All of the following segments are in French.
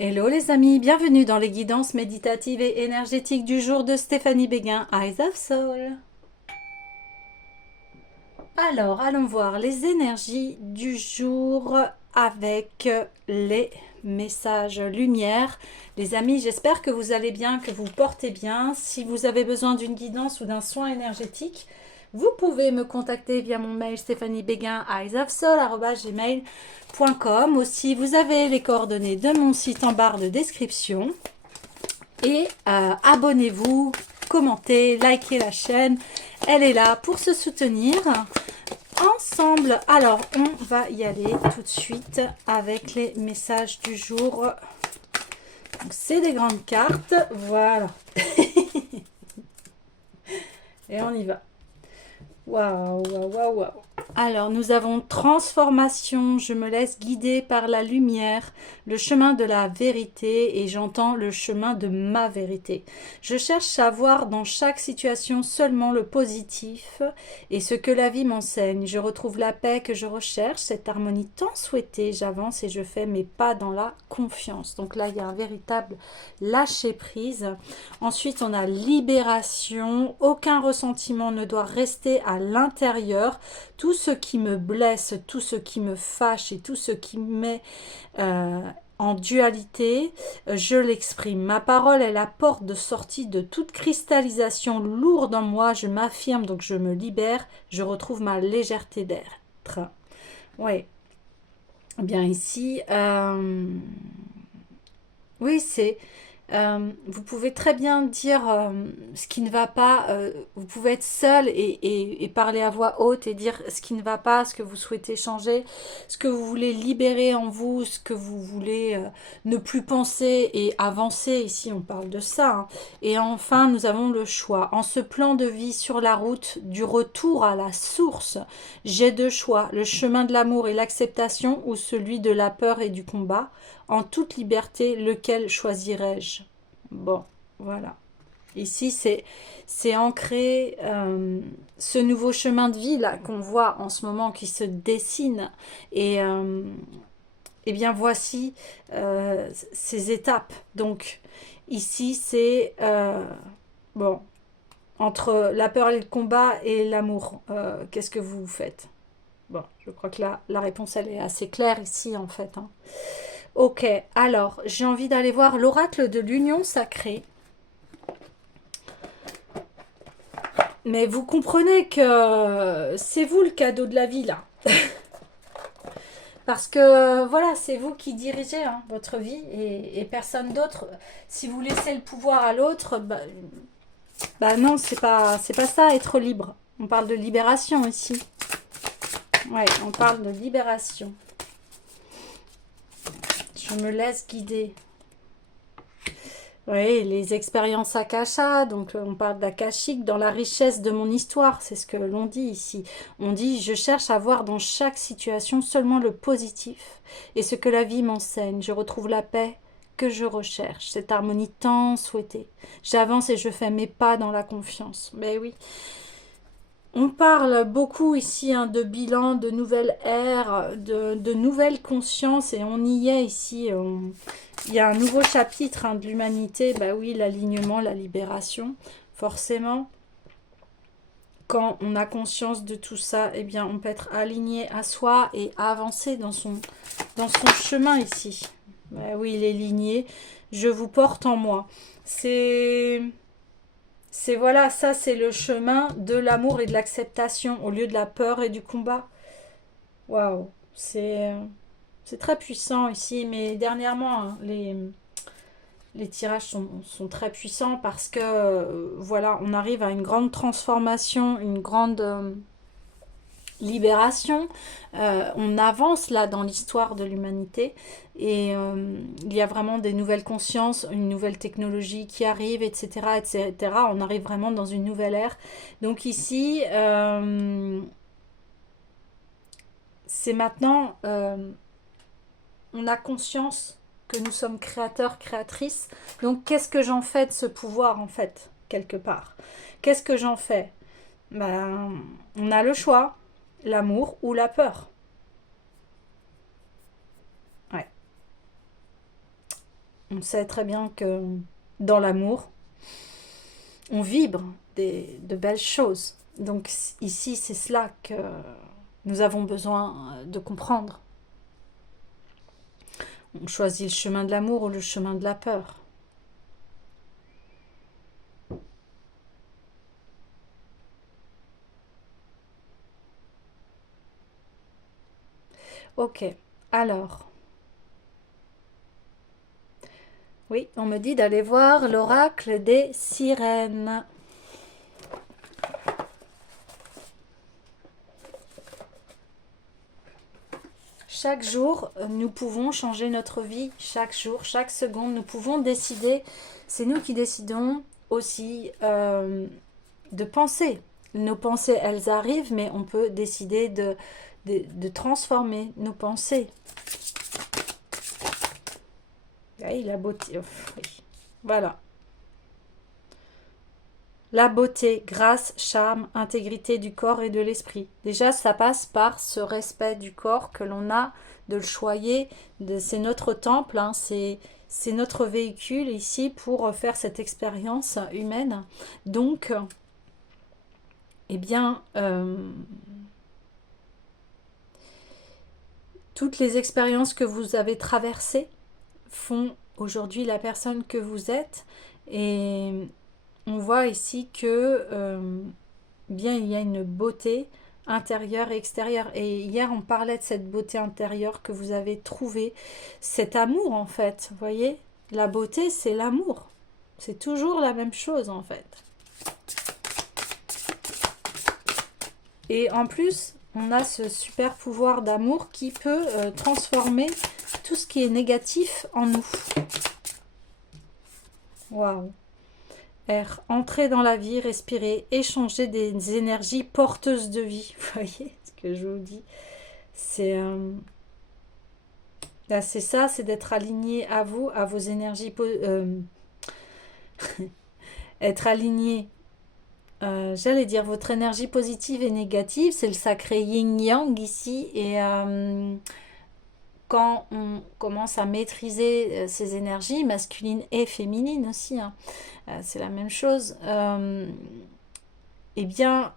Hello les amis, bienvenue dans les guidances méditatives et énergétiques du jour de Stéphanie Béguin, Eyes of Soul. Alors, allons voir les énergies du jour avec les messages lumière. Les amis, j'espère que vous allez bien, que vous portez bien. Si vous avez besoin d'une guidance ou d'un soin énergétique, vous pouvez me contacter via mon mail stéphaniebeguin@gmail.com. Aussi, vous avez les coordonnées de mon site en barre de description. Et abonnez-vous, commentez, likez la chaîne. Elle est là pour se soutenir ensemble. Alors, on va y aller tout de suite avec les messages du jour. C'est des grandes cartes. Voilà. Et on y va. Waouh, waouh, waouh, waouh. Alors, nous avons transformation, je me laisse guider par la lumière, le chemin de la vérité et j'entends le chemin de ma vérité. Je cherche à voir dans chaque situation seulement le positif et ce que la vie m'enseigne. Je retrouve la paix que je recherche, cette harmonie tant souhaitée. J'avance et je fais mes pas dans la confiance. Donc là, il y a un véritable lâcher-prise. Ensuite, on a libération. Aucun ressentiment ne doit rester à l'intérieur. Tout ce qui me blesse, tout ce qui me fâche et tout ce qui me met en dualité, je l'exprime. Ma parole est la porte de sortie de toute cristallisation lourde en moi. Je m'affirme, donc je me libère. Je retrouve ma légèreté d'être. Oui. Bien ici, oui, c'est vous pouvez très bien dire ce qui ne va pas. Vous pouvez être seul et parler à voix haute et dire ce qui ne va pas, ce que vous souhaitez changer, ce que vous voulez libérer en vous, ce que vous voulez ne plus penser et avancer. Ici, on parle de ça. Hein. Et enfin, nous avons le choix. En ce plan de vie sur la route du retour à la source, j'ai deux choix, le chemin de l'amour et l'acceptation ou celui de la peur et du combat. En toute liberté, lequel choisirais-je? Bon, voilà. Ici, c'est ancré ce nouveau chemin de vie là qu'on voit en ce moment qui se dessine. Et bien voici ces étapes. Donc ici, c'est bon, entre la peur et le combat et l'amour. Qu'est-ce que vous faites? Bon, je crois que la réponse, elle est assez claire ici en fait. Hein. Ok, alors j'ai envie d'aller voir l'oracle de l'union sacrée. Mais vous comprenez que c'est vous le cadeau de la vie là. Parce que voilà, c'est vous qui dirigez hein, votre vie et personne d'autre. Si vous laissez le pouvoir à l'autre, bah non, c'est pas ça être libre. On parle de libération ici. Ouais, on parle de libération. Je me laisse guider. Oui, les expériences akasha, donc on parle d'akashique dans la richesse de mon histoire, c'est ce que l'on dit ici. On dit, je cherche à voir dans chaque situation seulement le positif et ce que la vie m'enseigne. Je retrouve la paix que je recherche, cette harmonie tant souhaitée. J'avance et je fais mes pas dans la confiance. Mais oui, on parle beaucoup ici hein, de bilan, de nouvelles ères, de nouvelles consciences et on y est ici. Il y a un nouveau chapitre hein, de l'humanité, bah oui, l'alignement, la libération, forcément. Quand on a conscience de tout ça, eh bien, on peut être aligné à soi et avancer dans son chemin ici. Bah oui, les lignées, je vous porte en moi. C'est voilà, ça c'est le chemin de l'amour et de l'acceptation au lieu de la peur et du combat. Waouh, c'est très puissant ici, mais dernièrement, hein, les tirages sont très puissants parce que voilà, on arrive à une grande transformation, une grande libération. On avance là dans l'histoire de l'humanité et il y a vraiment des nouvelles consciences, une nouvelle technologie qui arrive, etc., etc. On arrive vraiment dans une nouvelle ère. Donc ici, c'est maintenant, on a conscience que nous sommes créateurs, créatrices. Donc qu'est-ce que j'en fais de ce pouvoir en fait, quelque part? Qu'est-ce que j'en fais? Ben, on a le choix, l'amour ou la peur. Ouais. On sait très bien que dans l'amour, on vibre de belles choses. Donc ici, c'est cela que nous avons besoin de comprendre. On choisit le chemin de l'amour ou le chemin de la peur. Ok, alors, oui, on me dit d'aller voir l'oracle des sirènes. Chaque jour, nous pouvons changer notre vie. Chaque jour, chaque seconde, nous pouvons décider. C'est nous qui décidons aussi de penser. Nos pensées, elles arrivent, mais on peut décider de transformer nos pensées. Oui, la beauté. Oui. Voilà. La beauté, grâce, charme, intégrité du corps et de l'esprit. Déjà, ça passe par ce respect du corps que l'on a, de le choyer. C'est notre temple, hein, c'est notre véhicule ici pour faire cette expérience humaine. Donc, eh bien, toutes les expériences que vous avez traversées font aujourd'hui la personne que vous êtes. Et on voit ici que bien il y a une beauté intérieure et extérieure. Et hier, on parlait de cette beauté intérieure que vous avez trouvée, cet amour en fait. Vous voyez, la beauté, c'est l'amour. C'est toujours la même chose en fait. Et en plus, on a ce super pouvoir d'amour qui peut transformer tout ce qui est négatif en nous. Waouh! R. Entrer dans la vie, respirer, échanger des énergies porteuses de vie. Vous voyez ce que je vous dis? C'est ça, c'est d'être aligné à vous, à vos énergies. Être aligné, j'allais dire, votre énergie positive et négative, c'est le sacré yin-yang ici. Et quand on commence à maîtriser ces énergies, masculines et féminines aussi, hein, c'est la même chose, eh bien,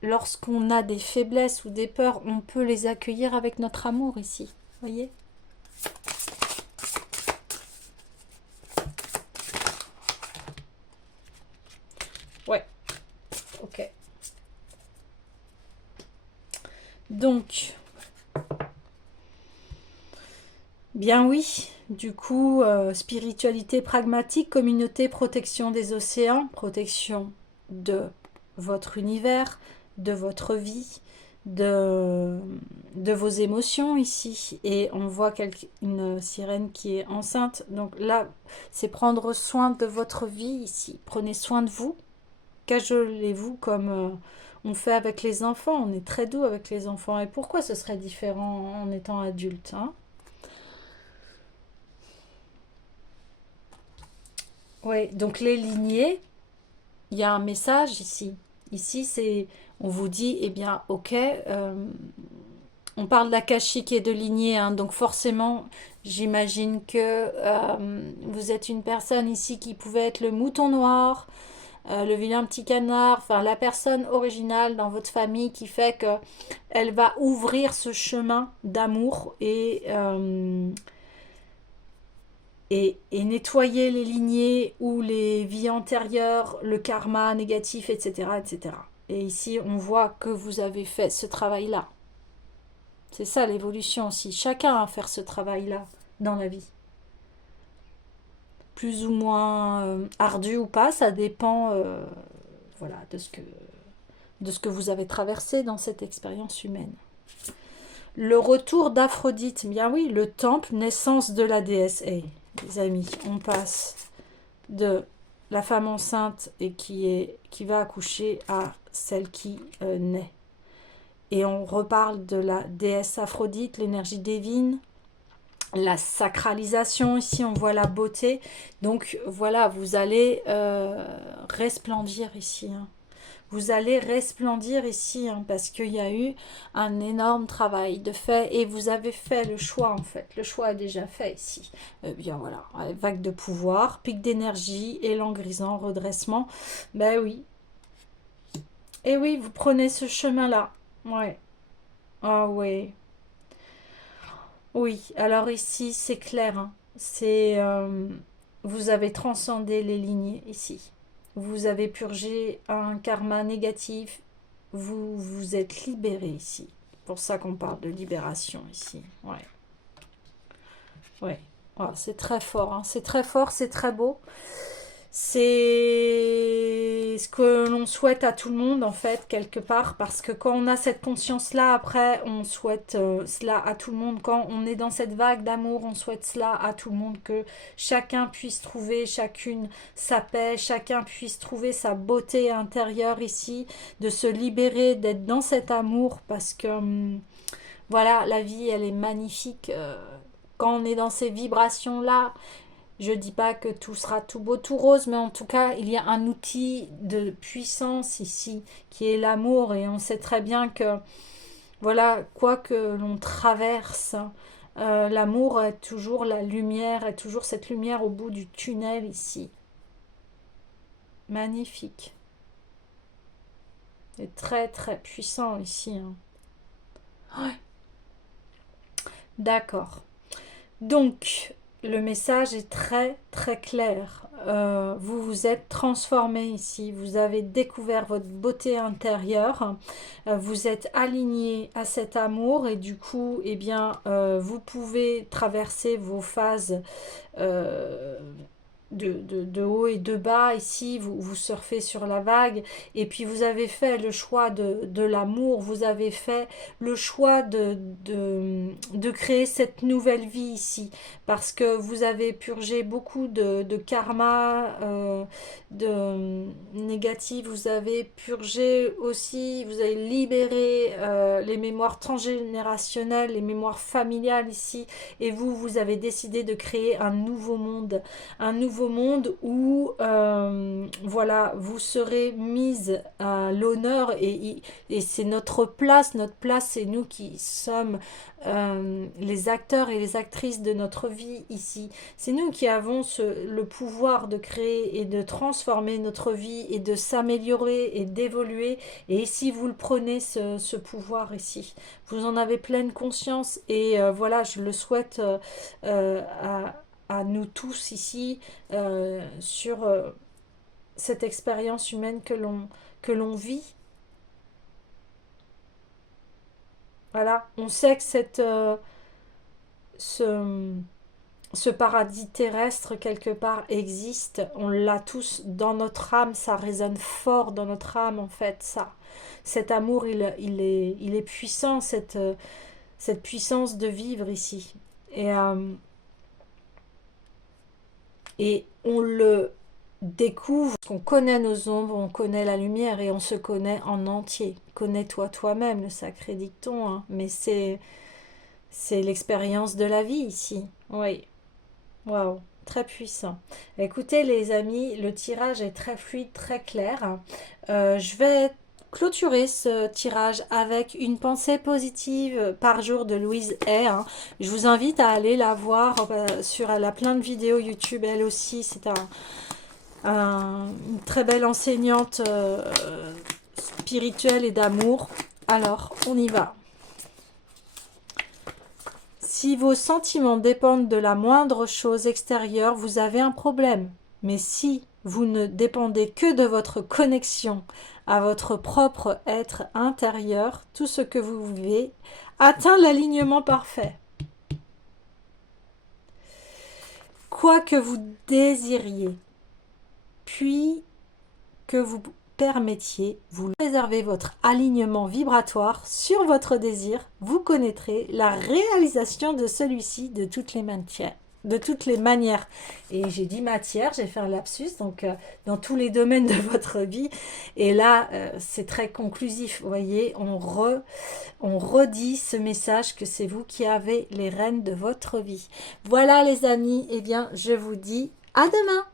lorsqu'on a des faiblesses ou des peurs, on peut les accueillir avec notre amour ici. Vous voyez? Ouais, ok. Donc, bien oui, du coup, spiritualité pragmatique, communauté, protection des océans, protection de votre univers, de votre vie, de vos émotions ici. Et on voit une sirène qui est enceinte. Donc là, c'est prendre soin de votre vie ici. Prenez soin de vous. Cajolez-vous comme on fait avec les enfants. On est très doux avec les enfants. Et pourquoi ce serait différent en étant adulte, hein? Oui, donc les lignées, il y a un message ici. Ici, c'est, on vous dit, eh bien, ok, on parle d'akashique et de lignée, hein, donc forcément, j'imagine que vous êtes une personne ici qui pouvait être le mouton noir, le vilain petit canard, enfin la personne originale dans votre famille qui fait que elle va ouvrir ce chemin d'amour et nettoyer les lignées ou les vies antérieures, le karma négatif, etc., etc. Et ici, on voit que vous avez fait ce travail-là. C'est ça l'évolution aussi. Chacun a à faire ce travail-là dans la vie. Plus ou moins ardu ou pas, ça dépend voilà, de ce que vous avez traversé dans cette expérience humaine. Le retour d'Aphrodite, bien oui, le temple, naissance de la déesse. Hey, les amis, on passe de la femme enceinte et qui va accoucher à celle qui naît. Et on reparle de la déesse Aphrodite, l'énergie divine, la sacralisation, ici on voit la beauté. Donc voilà, vous allez resplendir ici. Hein. vous allez resplendir ici, hein, parce qu'il y a eu un énorme travail de fait et vous avez fait le choix en fait. Le choix est déjà fait ici. Bien voilà, vague de pouvoir, pic d'énergie, élan grisant, redressement. Ben oui. Et oui, vous prenez ce chemin-là. Ouais. Ah oui. Oui, alors ici c'est clair, hein. C'est vous avez transcendé les lignes ici. Vous avez purgé un karma négatif. Vous vous êtes libéré ici. Pour ça qu'on parle de libération ici. Ouais. Ouais. Ah, c'est très fort, hein. C'est très fort, c'est très beau. C'est ce que l'on souhaite à tout le monde en fait quelque part, parce que quand on a cette conscience là, après on souhaite cela à tout le monde. Quand on est dans cette vague d'amour, on souhaite cela à tout le monde, que chacun puisse trouver chacune sa paix, chacun puisse trouver sa beauté intérieure ici, de se libérer, d'être dans cet amour, parce que voilà, la vie elle est magnifique quand on est dans ces vibrations là. Je dis pas que tout sera tout beau, tout rose, mais en tout cas, il y a un outil de puissance ici, qui est l'amour. Et on sait très bien que, voilà, quoi que l'on traverse, l'amour est toujours la lumière, est toujours cette lumière au bout du tunnel ici. Magnifique. Et très, très puissant ici, hein. Ouais. D'accord. Donc, le message est très très clair. Vous vous êtes transformé ici, vous avez découvert votre beauté intérieure, vous êtes aligné à cet amour et du coup, eh bien, vous pouvez traverser vos phases de haut et de bas. Ici, vous surfez sur la vague et puis vous avez fait le choix de l'amour, vous avez fait le choix de créer cette nouvelle vie ici, parce que vous avez purgé beaucoup de karma, de négatif, vous avez purgé aussi, vous avez libéré les mémoires transgénérationnelles, les mémoires familiales ici, et vous avez décidé de créer un nouveau monde où voilà, vous serez mise à l'honneur et c'est notre place c'est nous qui sommes les acteurs et les actrices de notre vie ici. C'est nous qui avons le pouvoir de créer et de transformer notre vie et de s'améliorer et d'évoluer. Et ici, vous le prenez, ce pouvoir ici. Vous en avez pleine conscience et voilà, je le souhaite à nous tous ici sur cette expérience humaine que l'on vit. Voilà, on sait que ce paradis terrestre quelque part existe, on l'a tous dans notre âme, ça résonne fort dans notre âme en fait, ça. Cet amour, il est puissant, cette puissance de vivre ici. Et on le découvre, on connaît nos ombres, on connaît la lumière et on se connaît en entier. Connais-toi toi-même, le sacré dicton, hein. Mais c'est l'expérience de la vie ici. Oui, waouh, très puissant. Écoutez les amis, le tirage est très fluide, très clair. Je vais clôturer ce tirage avec une pensée positive par jour de Louise Hay, hein. Je vous invite à aller la voir sur elle a plein de vidéos YouTube, elle aussi, c'est une très belle enseignante spirituelle et d'amour. Alors, on y va. Si vos sentiments dépendent de la moindre chose extérieure, vous avez un problème. Mais si vous ne dépendez que de votre connexion à votre propre être intérieur, tout ce que vous vivez atteint l'alignement parfait. Quoi que vous désiriez, puis que vous permettiez, vous réservez votre alignement vibratoire sur votre désir, vous connaîtrez la réalisation de celui-ci de toutes les manières. Et j'ai dit matière, j'ai fait un lapsus, donc dans tous les domaines de votre vie. Et là, c'est très conclusif. Vous voyez, on redit ce message que c'est vous qui avez les rênes de votre vie. Voilà les amis, eh bien, je vous dis à demain.